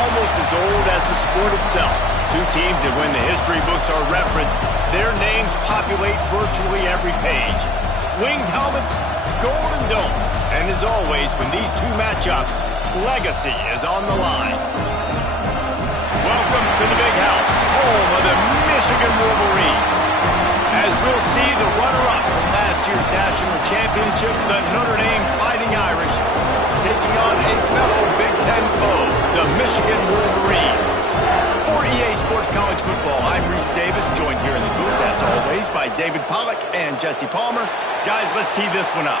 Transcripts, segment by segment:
almost as old as the sport itself. Two teams that when the history books are referenced, their names populate virtually every page. Winged helmets, golden domes, and as always, when these two match up, legacy is on the line. Welcome to the Big House, home of the Michigan Wolverines. As we'll see the runner-up from last year's national championship, the Notre Dame Fighting Irish, taking on a fellow Big Ten foe, the Michigan Wolverines. For EA Sports College Football, I'm Reese Davis, joined here in the booth, as always, by David Pollack and Jesse Palmer. Guys, let's tee this one up.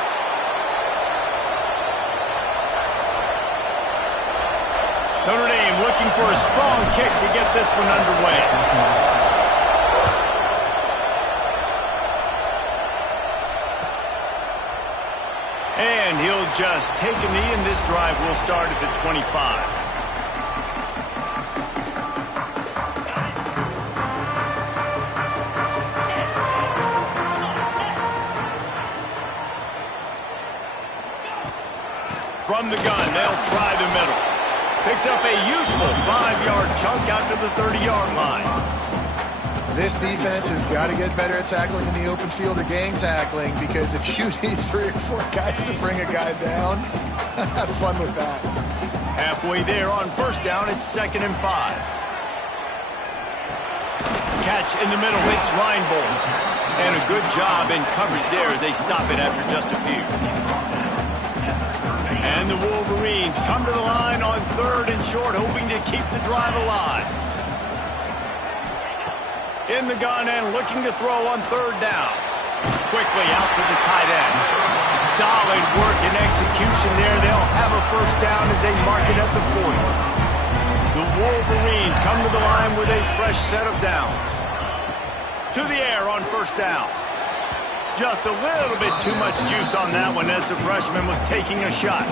Notre Dame looking for a strong kick to get this one underway. And he'll just take a knee, and this drive will start at the 25. From the gun, they'll try the middle. Picks up a useful 5-yard chunk out to the 30-yard line. This defense has got to get better at tackling in the open field or gang tackling, because if you need 3 or 4 guys to bring a guy down, have fun with that. Halfway there on first down, it's 2nd and 5. Catch in the middle, it's Reinbold. And a good job in coverage there as they stop it after just a few. And the Wolverines come to the line on 3rd and short, hoping to keep the drive alive. In the gun and looking to throw on 3rd down. Quickly out to the tight end. Solid work and execution there. They'll have a first down as they mark it at the 40. The Wolverines come to the line with a fresh set of downs. To the air on first down. Just a little bit too much juice on that one as the freshman was taking a shot.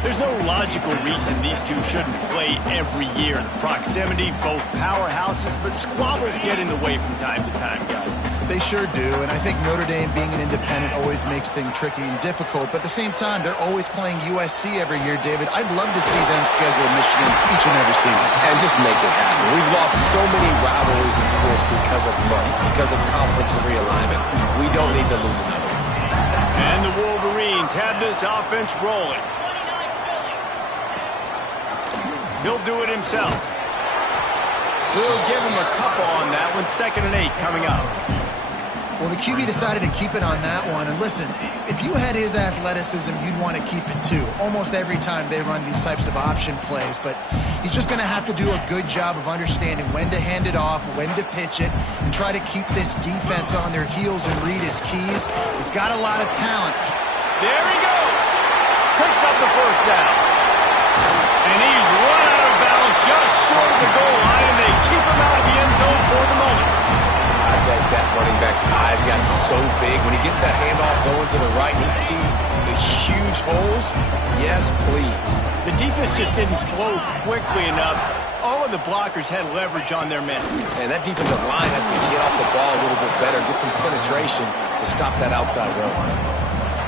There's no logical reason these two shouldn't play every year. The proximity, both powerhouses, but squabbles get in the way from time to time, guys. They sure do, and I think Notre Dame being an independent always makes things tricky and difficult, but at the same time, they're always playing USC every year, David. I'd love to see them schedule Michigan each and every season. And just make it happen. We've lost so many rivalries in sports because of money, because of conference realignment. We don't need to lose another one. And the Wolverines have this offense rolling. He'll do it himself. We'll give him a couple on that one. 2nd and 8 coming up. Well, the QB decided to keep it on that one. And listen, if you had his athleticism, you'd want to keep it too. Almost every time they run these types of option plays. But he's just going to have to do a good job of understanding when to hand it off, when to pitch it, and try to keep this defense on their heels and read his keys. He's got a lot of talent. There he goes. Picks up the first down. And he's run out of bounds just short of the goal line, and they keep him out of the end zone for the moment. I bet that running back's eyes got so big. When he gets that handoff going to the right, he sees the huge holes. Yes, please. The defense just didn't flow quickly enough. All of the blockers had leverage on their men. And that defensive line has to get off the ball a little bit better, get some penetration to stop that outside run.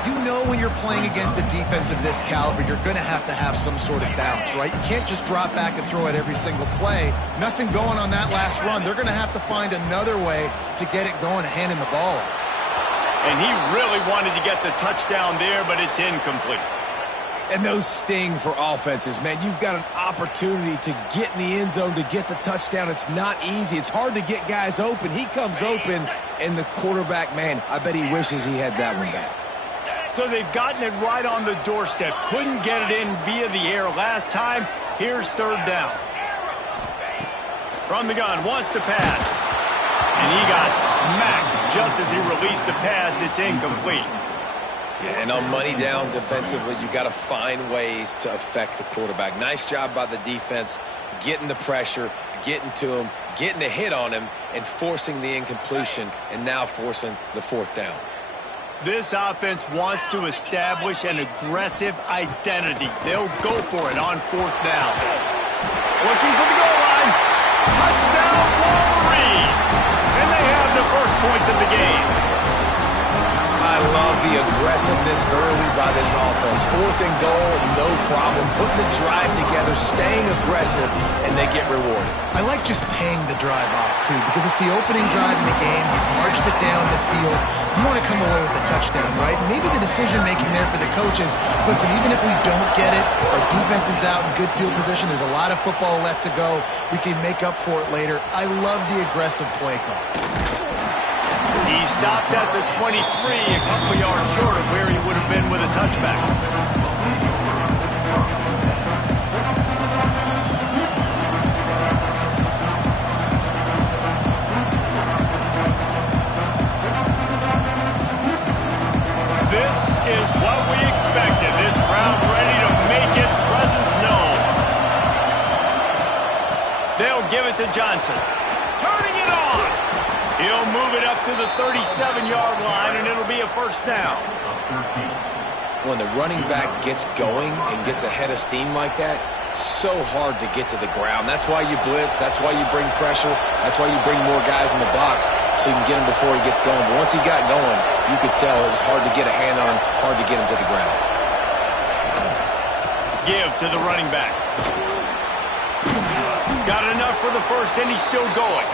You know when you're playing against a defense of this caliber, you're going to have some sort of bounce, right? You can't just drop back and throw it every single play. Nothing going on that last run. They're going to have to find another way to get it going and handing the ball off. And he really wanted to get the touchdown there, but it's incomplete. And those sting for offenses, man. You've got an opportunity to get in the end zone to get the touchdown. It's not easy. It's hard to get guys open. He comes open, and the quarterback, man, I bet he wishes he had that one back. So they've gotten it right on the doorstep. Couldn't get it in via the air last time. Here's 3rd down. From the gun, wants to pass. And he got smacked just as he released the pass. It's incomplete. Yeah, and on money down defensively, you got to find ways to affect the quarterback. Nice job by the defense, getting the pressure, getting to him, getting a hit on him, and forcing the incompletion, and now forcing the 4th down. This offense wants to establish an aggressive identity. They'll go for it on 4th down. Looking for the goal line. Touchdown, Wolverines! And they have the first points of the game. I love the aggressiveness early by this offense. 4th and goal, no problem. Putting the drive together, staying aggressive, and they get rewarded. I like just paying the drive off, too, because it's the opening drive in the game. You marched it down the field. You want to come away with a touchdown, right? Maybe the decision-making there for the coaches, listen, even if we don't get it, our defense is out in good field position. There's a lot of football left to go. We can make up for it later. I love the aggressive play call. He stopped at the 23, a couple yards short of where he would have been with a touchback. This is what we expected. This crowd ready to make its presence known. They'll give it to Johnson. Turning it on. He'll move it up to the 37-yard line, and it'll be a first down. When the running back gets going and gets ahead of steam like that, so hard to get to the ground. That's why you blitz. That's why you bring pressure. That's why you bring more guys in the box so you can get him before he gets going. But once he got going, you could tell it was hard to get a hand on him, hard to get him to the ground. Give to the running back. Got enough for the first, and he's still going.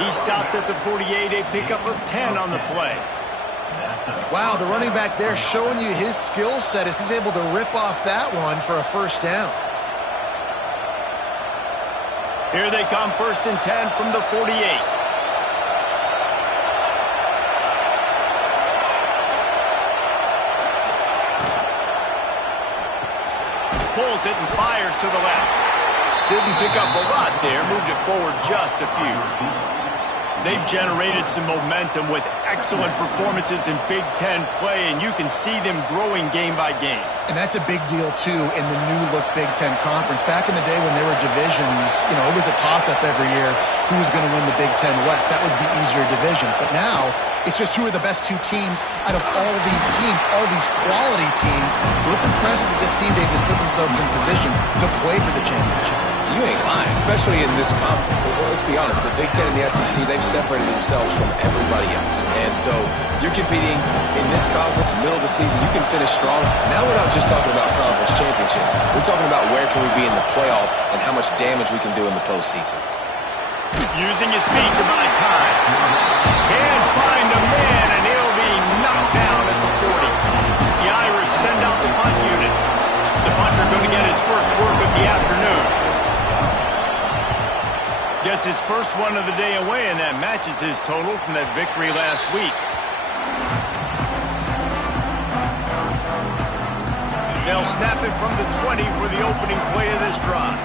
He stopped at the 48, a pickup of 10 on the play. Wow, the running back there showing you his skill set as he's able to rip off that one for a first down. Here they come, 1st and 10 from the 48. Pulls it and fires to the left. Didn't pick up a lot there, moved it forward just a few. They've generated some momentum with excellent performances in Big Ten play, and you can see them growing game by game. And that's a big deal, too, in the new-look Big Ten Conference. Back in the day when there were divisions, you know, it was a toss-up every year who was going to win the Big Ten West. That was the easier division. But now, it's just who are the best two teams out of all these teams, all these quality teams. So it's impressive that this team, they've just put themselves in position to play for the championship. You ain't lying, especially in this conference. Let's be honest, the Big Ten and the SEC, they've separated themselves from everybody else. And so you're competing in this conference, middle of the season, you can finish strong. Now we're not just talking about conference championships. We're talking about where can we be in the playoff and how much damage we can do in the postseason. Using his feet to buy time. Can't find a man, and he'll be knocked down at the 40. The Irish send out the punt unit. The punter going to get his first work of the afternoon. Gets his first one of the day away, and that matches his total from that victory last week. They'll snap it from the 20 for the opening play of this drive.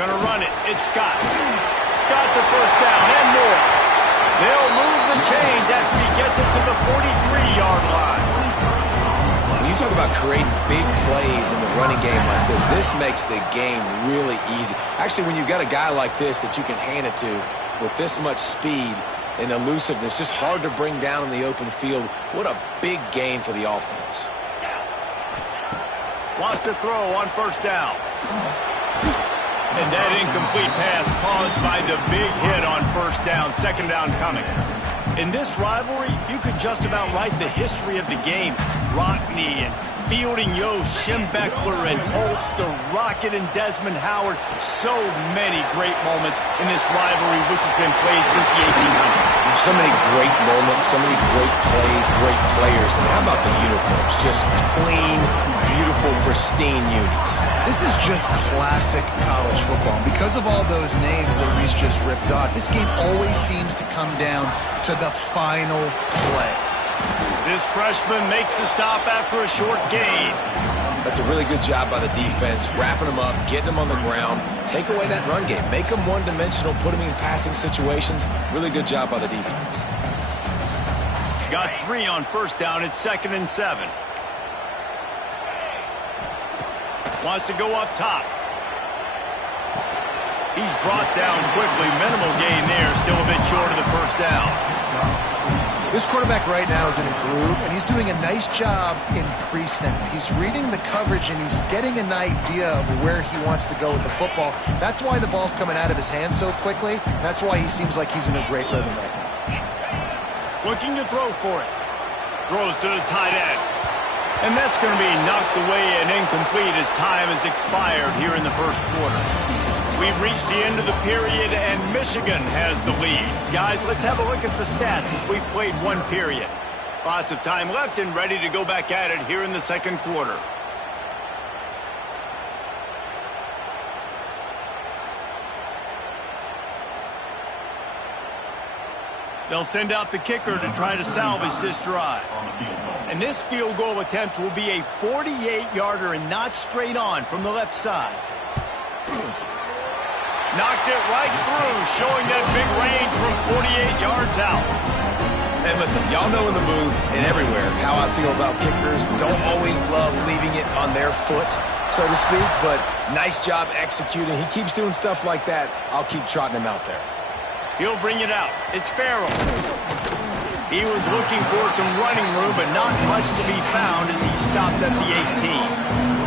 Gonna run it. It's Scott. Got the first down and more. They'll move the chains after he gets it to the 43-yard line. When you talk about creating big plays in the running game like this makes the game really easy. Actually, when you've got a guy like this that you can hand it to with this much speed and elusiveness, just hard to bring down in the open field, what a big gain for the offense. Wants to throw on first down. And that incomplete pass caused by the big hit on first down, second down coming. In this rivalry, you could just about write the history of the game. Rockne and Fielding Yost, Schembechler and Holtz, the Rocket and Desmond Howard. So many great moments in this rivalry, which has been played since the 1800s. So many great moments, so many great plays, great players. And how about the uniforms? Just clean, beautiful, pristine unis. This is just classic college football. Because of all those names that Reese just ripped off, this game always seems to come down to the final play. This freshman makes the stop after a short gain. That's a really good job by the defense, wrapping them up, getting them on the ground, take away that run game, make them one-dimensional, put them in passing situations. Really good job by the defense. Got 3 on first down. It's 2nd and 7. Wants to go up top. He's brought down quickly. Minimal gain there. Still a bit short of the first down. This quarterback right now is in a groove, and he's doing a nice job in pre-snap. He's reading the coverage, and he's getting an idea of where he wants to go with the football. That's why the ball's coming out of his hands so quickly. That's why he seems like he's in a great rhythm right now. Looking to throw for it. Throws to the tight end. And that's going to be knocked away and incomplete as time has expired here in the first quarter. We've reached the end of the period, and Michigan has the lead. Guys, let's have a look at the stats as we've played one period. Lots of time left and ready to go back at it here in the second quarter. They'll send out the kicker to try to salvage this drive. And this field goal attempt will be a 48-yarder and not straight on from the left side. Knocked it right through, showing that big range from 48 yards out. And listen, y'all know in the booth and everywhere how I feel about kickers. Don't always love leaving it on their foot, so to speak, but nice job executing. He keeps doing stuff like that. I'll keep trotting him out there. He'll bring it out. It's Farrell. He was looking for some running room, but not much to be found as he stopped at the 18.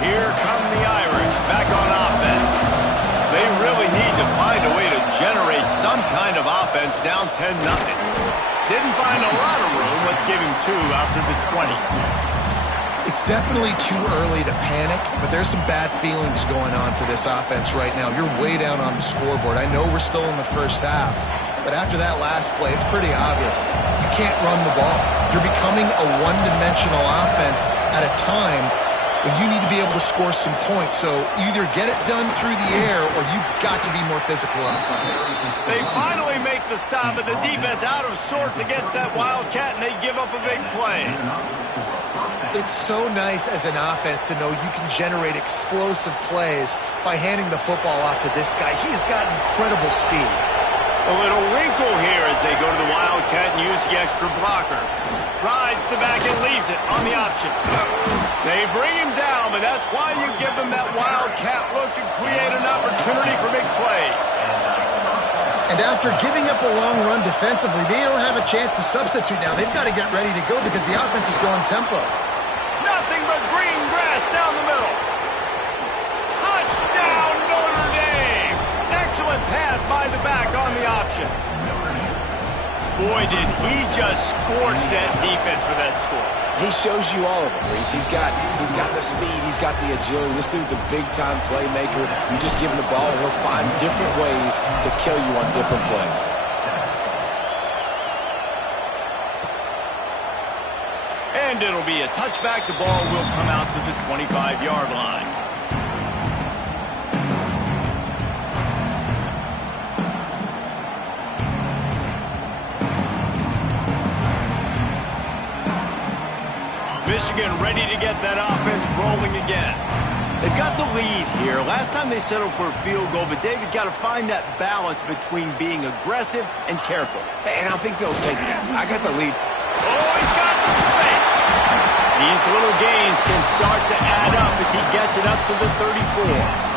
Here come the Irish, back on offense. They really need to find a way to generate some kind of offense down 10-0. Didn't find a lot of room. Let's give him 2 after the 20. It's definitely too early to panic, but there's some bad feelings going on for this offense right now. You're way down on the scoreboard. I know we're still in the first half, but after that last play, it's pretty obvious. You can't run the ball. You're becoming a one-dimensional offense at a time when you need to be able to score some points. So either get it done through the air or you've got to be more physical up front. They finally make the stop, but the defense out of sorts against that Wildcat, and they give up a big play. It's so nice as an offense to know you can generate explosive plays by handing the football off to this guy. He's got incredible speed. A little wrinkle here as they go to the Wildcat and use the extra blocker. Rides the back and leaves it on the option. They bring him down, but that's why you give them that Wildcat look to create an opportunity for big plays. And after giving up a long run defensively, they don't have a chance to substitute now. They've got to get ready to go because the offense is going tempo. Nothing but green grass down the middle. Touchdown, Notre Dame. Excellent pass by the back on the option. Boy, did he just scorch that defense with that score. He shows you all of it, Reese. He's got the speed, he's got the agility. This dude's a big-time playmaker. You just give him the ball, and he'll find different ways to kill you on different plays. And it'll be a touchback. The ball will come out to the 25-yard line. Michigan ready to get that offense rolling again. They've got the lead here. Last time they settled for a field goal, but David got to find that balance between being aggressive and careful. And I think they'll take it. I got the lead. Oh, he's got some space. These little gains can start to add up as he gets it up to the 34.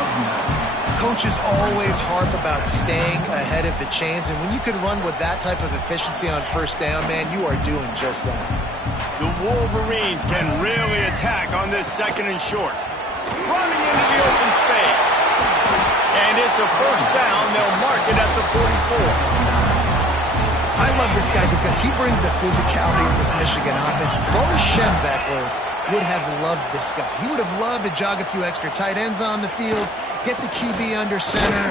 Coaches always harp about staying ahead of the chains, and when you can run with that type of efficiency on first down, man, you are doing just that. The Wolverines can really attack on this second and short. Running into the open space. And it's a first down. They'll mark it at the 44. I love this guy because he brings a physicality in this Michigan offense. Bo Schembechler would have loved this guy. He would have loved to jog a few extra tight ends on the field, get the QB under center,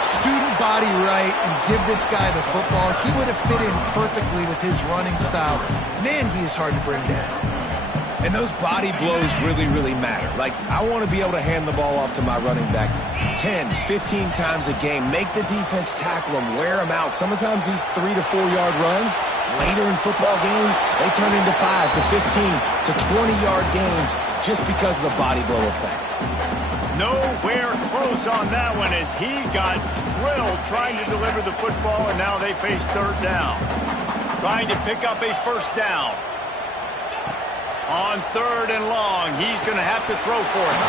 student body right, and give this guy the football. He would have fit in perfectly with his running style. Man, he is hard to bring down. And those body blows really, really matter. Like, I want to be able to hand the ball off to my running back 10, 15 times a game. Make the defense tackle them, wear them out. Sometimes these 3 to 4 yard runs, later in football games, they turn into 5 to 15 to 20-yard gains just because of the body blow effect. Nowhere close on that one as he got drilled trying to deliver the football, and now they face third down. Trying to pick up a first down. On 3rd and long, he's going to have to throw for it.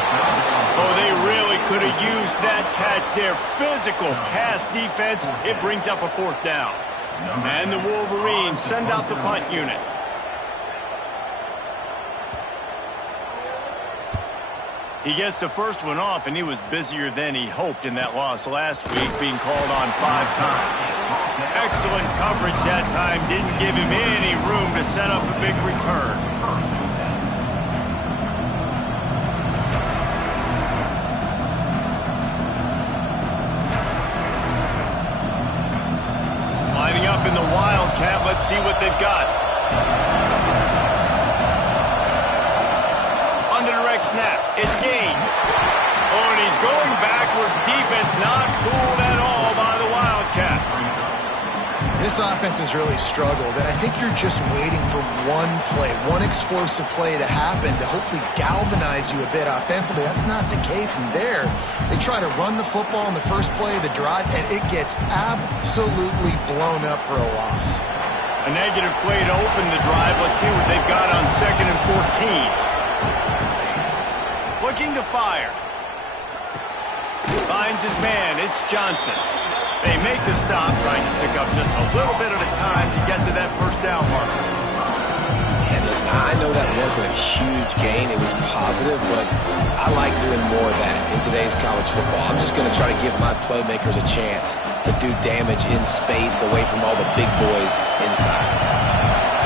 Oh, they really could have used that catch there. Physical pass defense. It brings up a 4th down. And the Wolverines send out the punt unit. He gets the first one off, and he was busier than he hoped in that loss last week, being called on 5 times. Excellent coverage that time. Didn't give him any room to set up a big return. Lining up in the Wildcat. Let's see what they've got. On the direct snap, it's Gaines. Oh, and he's going backwards. Defense not fooled at all by the Wildcat. This offense has really struggled, and I think you're just waiting for one play, one explosive play to happen to hopefully galvanize you a bit offensively. That's not the case, and there, they try to run the football in the first play of the drive, and it gets absolutely blown up for a loss. A negative play to open the drive. Let's see what they've got on 2nd and 14. Looking to fire. Finds his man. It's Johnson. They make the stop, trying to pick up just a little bit at a time to get to that 1st down marker. And listen, I know that wasn't a huge gain. It was positive, but I like doing more of that in today's college football. I'm just going to try to give my playmakers a chance to do damage in space away from all the big boys inside.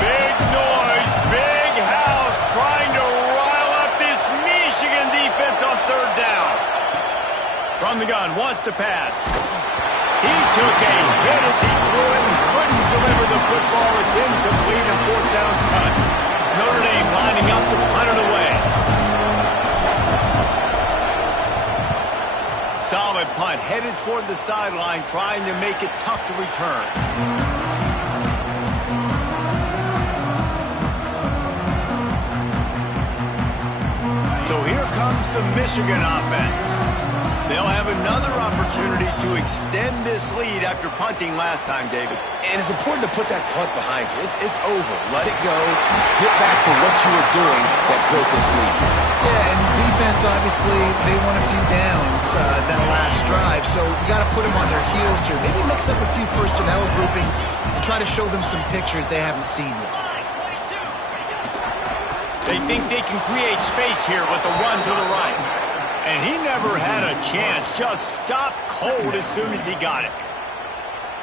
Big noise, big house, trying to rile up this Michigan defense on 3rd down. From the gun, wants to pass. He took a hit as he threw it and couldn't deliver the football. It's incomplete and 4th down's cut. Notre Dame lining up to punt it away. Solid punt, headed toward the sideline, trying to make it tough to return. So here comes the Michigan offense. They'll have another opportunity to extend this lead after punting last time, David. And it's important to put that punt behind you. It's over. Let it go. Get back to what you were doing that built this lead. Yeah, and defense, obviously, they won a few downs that last drive, so you got to put them on their heels here. Maybe mix up a few personnel groupings and try to show them some pictures they haven't seen yet. They think they can create space here with a run to the right. And he never had a chance. Just stopped cold as soon as he got it.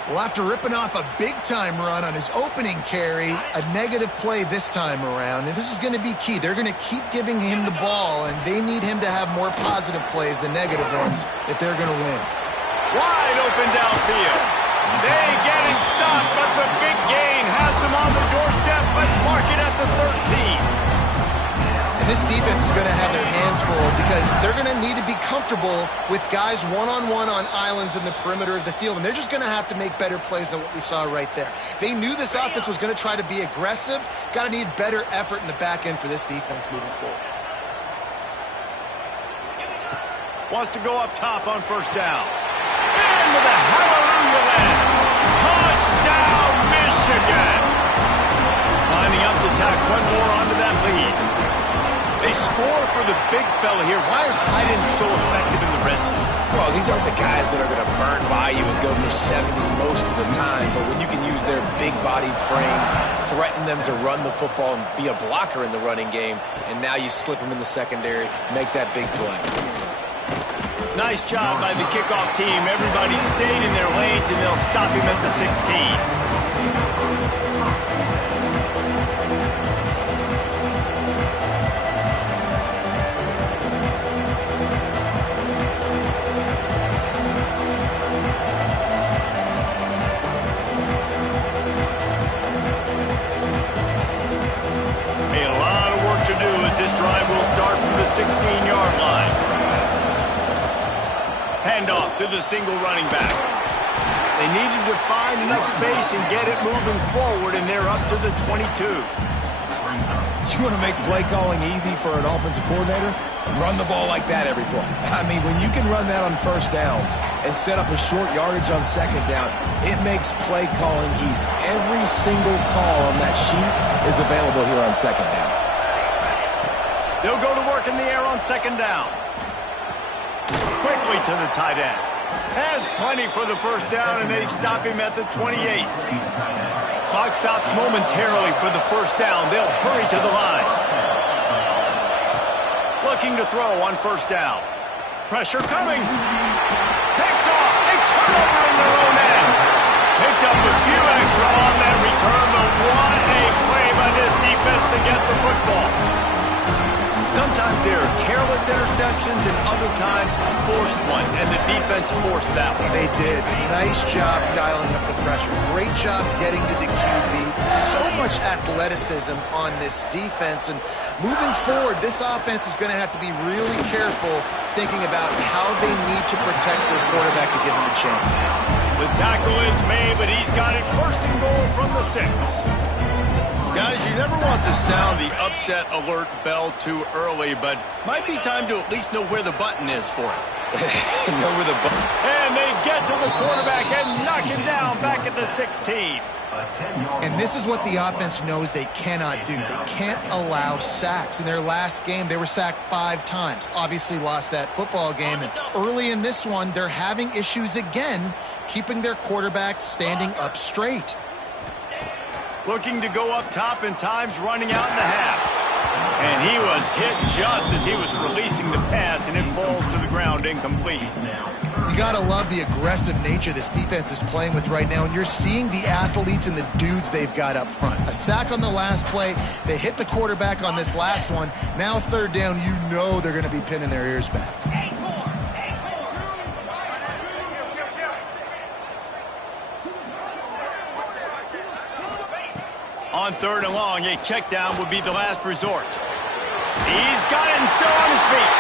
Well, after ripping off a big-time run on his opening carry, a negative play this time around, and this is going to be key. They're going to keep giving him the ball, and they need him to have more positive plays than negative ones if they're going to win. Wide open downfield. They get him stopped, but the big gain has them on the doorstep. Let's mark it at the 13. This defense is going to have their hands full because they're going to need to be comfortable with guys one-on-one on islands in the perimeter of the field, and they're just going to have to make better plays than what we saw right there. They knew this offense was going to try to be aggressive. Got to need better effort in the back end for this defense moving forward. Wants to go up top on 1st down. And with a hallelujah land. Touchdown, Michigan! Lining up to tack one more onto that lead. They score for the big fella here. Why are tight ends so effective in the red zone? Well, these aren't the guys that are going to burn by you and go for 70 most of the time, but when you can use their big-bodied frames, threaten them to run the football and be a blocker in the running game, and now you slip them in the secondary, make that big play. Nice job by the kickoff team. Everybody stayed in their lanes, and they'll stop him at the 16. This drive will start from the 16-yard line. Handoff to the single running back. They needed to find enough space and get it moving forward, and they're up to the 22. You want to make play calling easy for an offensive coordinator? Run the ball like that every play. I mean, when you can run that on 1st down and set up a short yardage on 2nd down, it makes play calling easy. Every single call on that sheet is available here on 2nd down. work in the air on second down. Quickly to the tight end. Has plenty for the first down, and they stop him at the 28. Clock stops momentarily for the first down. They'll hurry to the line. Looking to throw on first down. Pressure coming. Picked off. A turnover in their own end. Picked up a few extra on that return, but what a play by this defense to get the football. Sometimes there are careless interceptions and other times forced ones, and the defense forced that one. They did. Nice job dialing up the pressure. Great job getting to the QB. So much athleticism on this defense, and moving forward, this offense is going to have to be really careful thinking about how they need to protect their quarterback to give him a chance. The tackle is made, but he's got it first and goal from the 6. Guys, you never want to sound the upset alert bell too early, but might be time to at least know where the button is for it. Know where the button. And they get to the quarterback and knock him down back at the 16. And this is what the offense knows they cannot do. They can't allow sacks. In their last game, they were sacked 5 times. Obviously lost that football game. And early in this one, they're having issues again, keeping their quarterback standing up straight. Looking to go up top and times running out in the half. And he was hit just as he was releasing the pass, and it falls to the ground incomplete. You got to love the aggressive nature this defense is playing with right now, and you're seeing the athletes and the dudes they've got up front. A sack on the last play. They hit the quarterback on this last one. Now third down, you know they're going to be pinning their ears back. On third and long, a check down would be the last resort. He's got it and still on his feet.